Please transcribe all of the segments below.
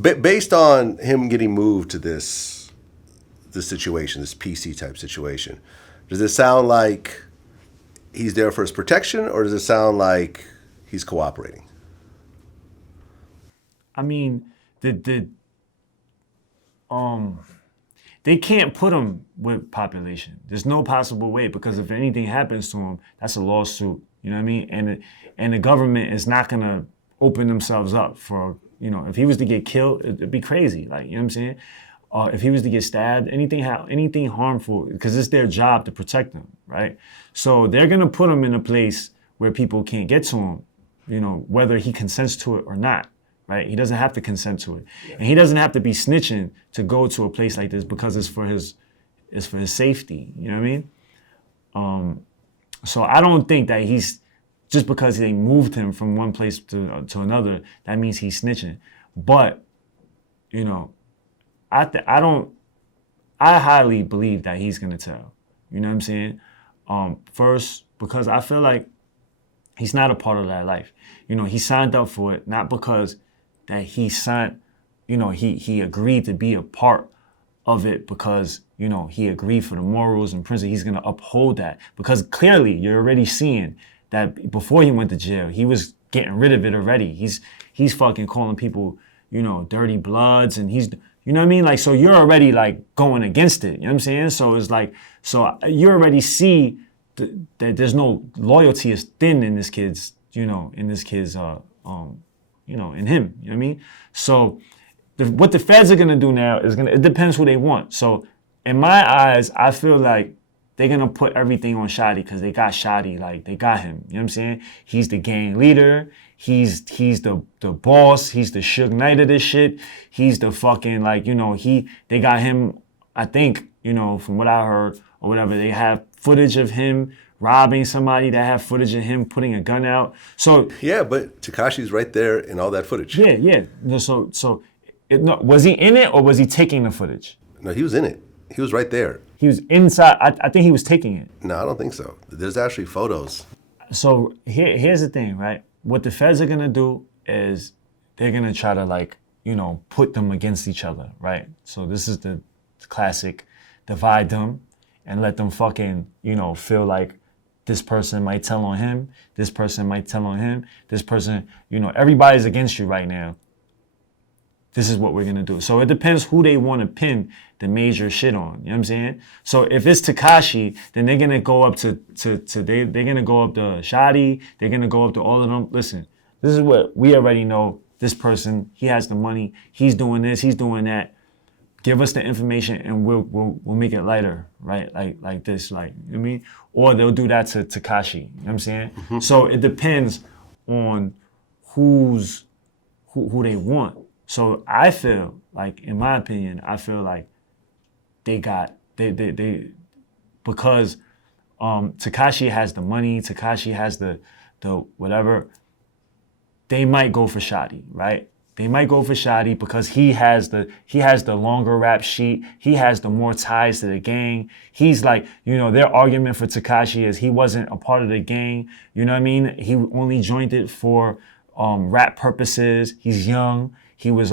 Based on him getting moved to this situation, this PC type situation, does it sound like he's there for his protection, or does it sound like he's cooperating? I mean, the um they can't put him with population. There's no possible way, because if anything happens to him, that's a lawsuit. You know what I mean? And the government is not gonna open themselves up for, if he was to get killed, it'd be crazy. Like, you know what I'm saying? If he was to get stabbed, anything harmful, because it's their job to protect them, right? So they're gonna put him in a place where people can't get to him, whether he consents to it or not. Right? He doesn't have to consent to it. And he doesn't have to be snitching to go to a place like this, because it's for his safety. You know what I mean? So I don't think that he's, just because they moved him from one place to another, that means he's snitching. But, I highly believe that he's gonna tell. You know what I'm saying? First, because I feel like he's not a part of that life. He signed up for it, not because that he signed, he agreed to be a part of it, because, he agreed for the morals in prison. He's going to uphold that, because clearly you're already seeing that before he went to jail, he was getting rid of it already. He's fucking calling people, dirty bloods, and he's, you know what I mean? Like, so you're already like going against it. You know what I'm saying? So it's like, so you already see that there's no loyalty is thin in this kid's, in him, you know what I mean? So what the feds are gonna do now is it depends who they want. So in my eyes, I feel like they're gonna put everything on Shotti, because they got Shotti, like they got him, you know what I'm saying? He's the gang leader, he's the boss, he's the Suge Knight of this shit, he's the fucking, like, they got him, I think, from what I heard or whatever, they have footage of him robbing somebody, that have footage of him putting a gun out. So yeah, but Tekashi's right there in all that footage. Yeah. Was he in it, or was he taking the footage? No, he was in it. He was right there. He was inside. I think he was taking it. No, I don't think so. There's actually photos. So here's the thing, right? What the feds are gonna do is they're gonna try to put them against each other, right? So this is the classic divide them and let them fucking, feel like this person might tell on him, this person might tell on him, this person, everybody's against you right now. This is what we're gonna do. So it depends who they want to pin the major shit on. You know what I'm saying? So if it's Tekashi, then they're gonna go up they're gonna go up to Shotti, they're gonna go up to all of them. Listen, this is what we already know. This person, he has the money, he's doing this, he's doing that. Give us the information and we'll make it lighter, right? Like this, like, you know what I mean? Or they'll do that to Tekashi, you know what I'm saying? Mm-hmm. So it depends on who they want. So I feel like, in my opinion, because Tekashi has the money, Tekashi has the whatever, they might go for Shotti, right? They might go for Shotti because he has the longer rap sheet. He has the more ties to the gang. He's like, their argument for Tekashi is he wasn't a part of the gang. You know what I mean? He only joined it for rap purposes. He's young. He was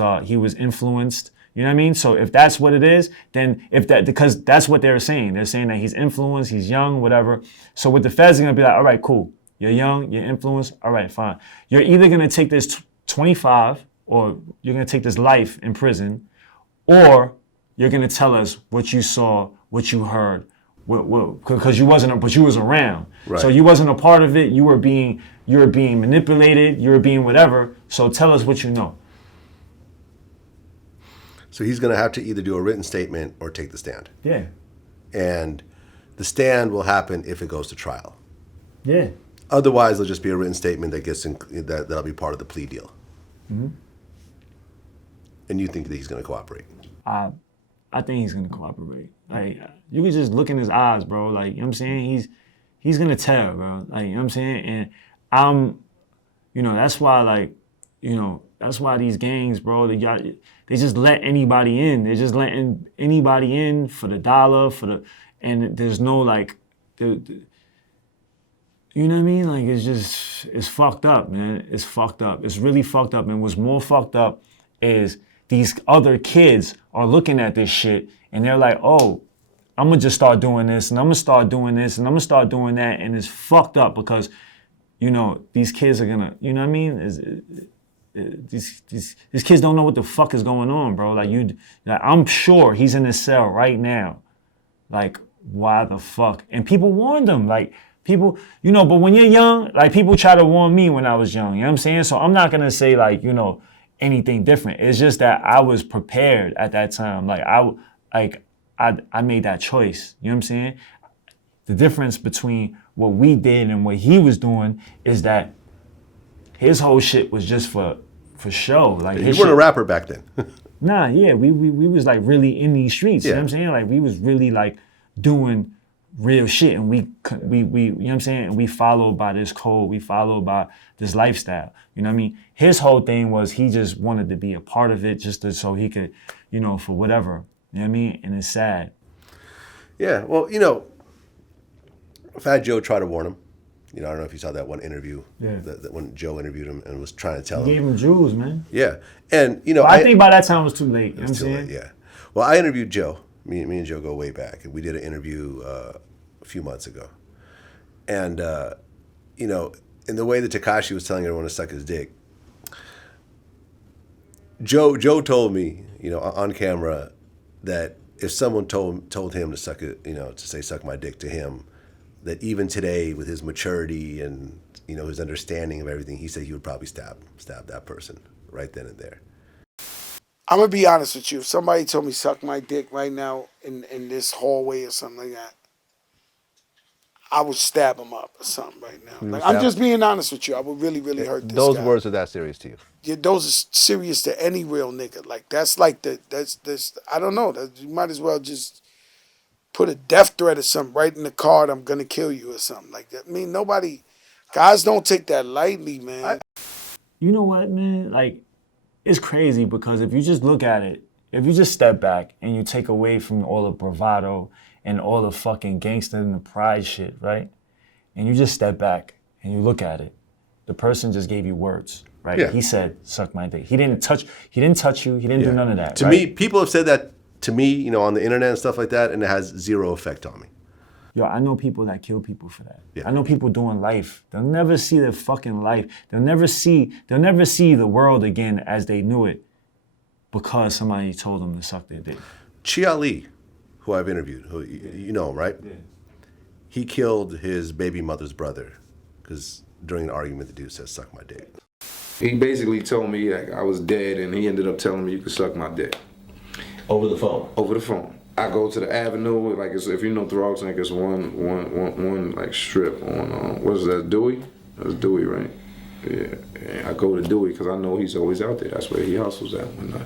influenced. You know what I mean? So if that's what it is, then because that's what they're saying. They're saying that he's influenced, he's young, whatever. So with the feds, they're gonna be like, all right, cool. You're young, you're influenced. All right, fine. You're either gonna take this 25, or you're gonna take this life in prison, or you're gonna tell us what you saw, what you heard, because you wasn't, but you was around. Right. So you wasn't a part of it. You were being manipulated. You were being whatever. So tell us what you know. So he's gonna have to either do a written statement or take the stand. Yeah. And the stand will happen if it goes to trial. Yeah. Otherwise, there'll just be a written statement that'll be part of the plea deal. Mm-hmm. And you think that he's going to cooperate? I think he's going to cooperate. Like, you can just look in his eyes, bro. Like, you know what I'm saying? He's going to tell, bro. Like, you know what I'm saying? And that's why, that's why these gangs, bro, they just let anybody in. They're just letting anybody in for the dollar, and there's no, you know what I mean? Like, it's fucked up, man. It's fucked up. It's really fucked up. And what's more fucked up is these other kids are looking at this shit and they're like, oh, I'm gonna just start doing this and I'm gonna start doing this and I'm gonna start doing that, and it's fucked up because, you know, these kids are gonna, you know what I mean? These kids don't know what the fuck is going on, bro. Like I'm sure he's in his cell right now. Like, why the fuck? And people warned him, like people, you know, but when you're young, like people try to warn me when I was young, you know what I'm saying? So I'm not gonna say like, you know, anything different. It's just that I was prepared at that time. Like I made that choice, you know what I'm saying? The difference between what we did and what he was doing is that his whole shit was just for show. Like you weren't a rapper back then. Nah, yeah, we was like really in these streets. Yeah. You know what I'm saying? Like we was really like doing real shit, and we you know what I'm saying? And we followed by this code, we followed by this lifestyle. You know what I mean? His whole thing was he just wanted to be a part of it, so he could, you know, for whatever. You know what I mean? And it's sad. Yeah, well, you know, Fat Joe tried to warn him. You know, I don't know if you saw that one interview, that when Joe interviewed him and was trying to tell him. He gave him jewels, man. Yeah, and you know, I think by that time it was too late. You know what I'm saying? Late, yeah. Well, I interviewed Joe. Me and Joe go way back, and we did an interview a few months ago. And you know, in the way that Tekashi was telling everyone to suck his dick, Joe told me, you know, on camera, that if someone told him to suck it, you know, to say suck my dick to him, that even today with his maturity and, you know, his understanding of everything, he said he would probably stab that person right then and there. I'm gonna be honest with you. If somebody told me suck my dick right now in this hallway or something like that, I would stab him up or something right now. Like, I'm just being honest with you. I would really hurt this Those guy. words are that serious to you? Yeah, those are serious to any real nigga. Like that's like that's I don't know. You might as well just put a death threat or something right in the card. I'm gonna kill you or something like that. I mean, guys don't take that lightly, man. You know what, man? Like, it's crazy because if you just look at it, if you just step back and you take away from all the bravado and all the fucking gangster and the pride shit, right? And you just step back and you look at it, the person just gave you words, right? Yeah. He said, suck my dick. He didn't touch you, he didn't do none of that. To me, people have said that to me, you know, on the internet and stuff like that, and it has zero effect on me. Yo, I know people that kill people for that. Yeah. I know people doing life. They'll never see their fucking life. They'll never see the world again as they knew it because somebody told them to suck their dick. Chia Lee, who I've interviewed, who you know him, right? Yeah. He killed his baby mother's brother because during an argument, the dude said, suck my dick. He basically told me like I was dead, and he ended up telling me you could suck my dick. Over the phone? Over the phone. I go to the Avenue, like if you know Throgs, like it's one like strip on, what is that, Dewey? That's Dewey, right? Yeah, and I go to Dewey because I know he's always out there. That's where he hustles at one night.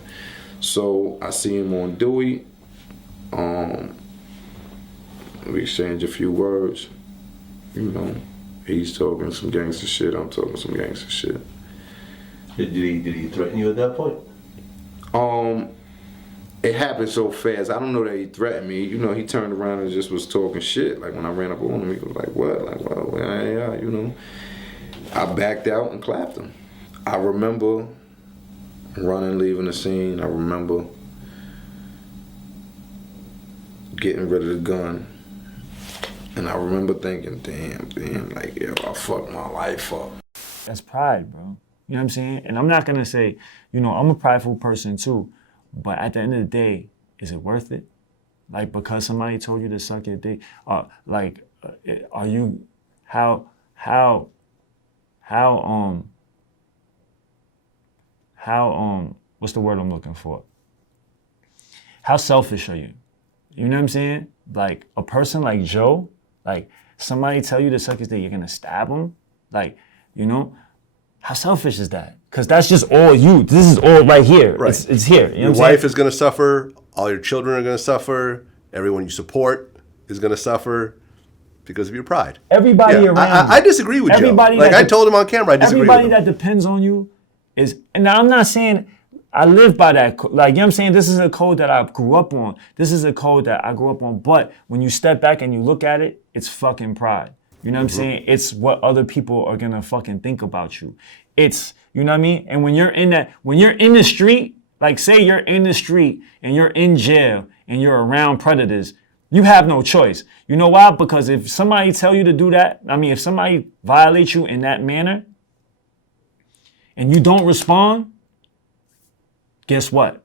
So I see him on Dewey. We exchange a few words. You know, he's talking some gangster shit. I'm talking some gangster shit. Did he threaten you at that point? It happened so fast. I don't know that he threatened me. You know, he turned around and just was talking shit. Like when I ran up on him, he was like, "What?" Like, "Well, yeah, you know." I backed out and clapped him. I remember running, leaving the scene. I remember getting rid of the gun. And I remember thinking, damn, like, yo, I fucked my life up. That's pride, bro. You know what I'm saying? And I'm not gonna say, you know, I'm a prideful person too, but at the end of the day, is it worth it? Like, because somebody told you to suck your dick, are you, what's the word I'm looking for? How selfish are you? You know what I'm saying? Like, a person like Joe, like, somebody tell you to suck his dick, you're gonna stab him? Like, you know? How selfish is that? Because that's just all you. This is all right here. Right. It's here. You know Your what I'm wife saying? is going to suffer. All your children are going to suffer. Everyone you support is going to suffer because of your pride. Everybody around I disagree with everybody Joe. Like, that I told him on camera, I disagree with everybody him. that depends on you is, and now I'm not saying I live by that code. Like, you know what I'm saying? This is a code that I grew up on. This is a code that I grew up on. But when you step back and you look at it, it's fucking pride. You know what I'm saying? It's what other people are gonna fucking think about you. It's, you know what I mean? And when you're in the street, Like, say you're in the street and you're in jail and you're around predators. You have no choice. You know why? Because if somebody tell you to do that, if somebody violates you in that manner and you don't respond, guess what?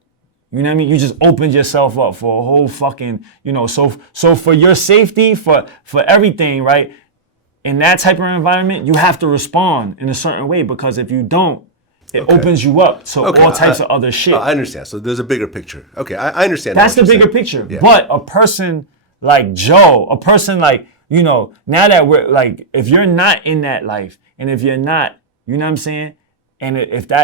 You know what I mean? You just opened yourself up for a whole fucking, so for your safety, for everything, right? In that type of environment, you have to respond in a certain way, because if you don't, it opens you up to all types of other shit. I understand. So there's a bigger picture. Okay, I understand. That's the bigger picture. Yeah. But a person like Joe, a person like, now that we're like, if you're not in that life, and if you're not, you know what I'm saying? And if you're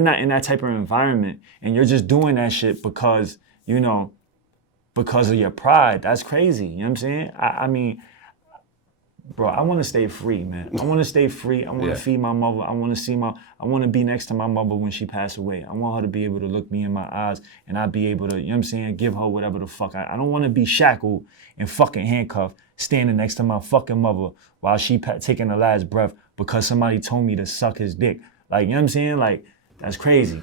not in that type of environment and you're just doing that shit because, because of your pride, that's crazy. You know what I'm saying? I mean, bro, I want to stay free, man. I want to stay free. I want to feed my mother. I want to be next to my mother when she passed away. I want her to be able to look me in my eyes and I'd be able to, you know what I'm saying, give her whatever the fuck. I don't want to be shackled and fucking handcuffed standing next to my fucking mother while she taking the last breath because somebody told me to suck his dick. Like, you know what I'm saying? Like, that's crazy.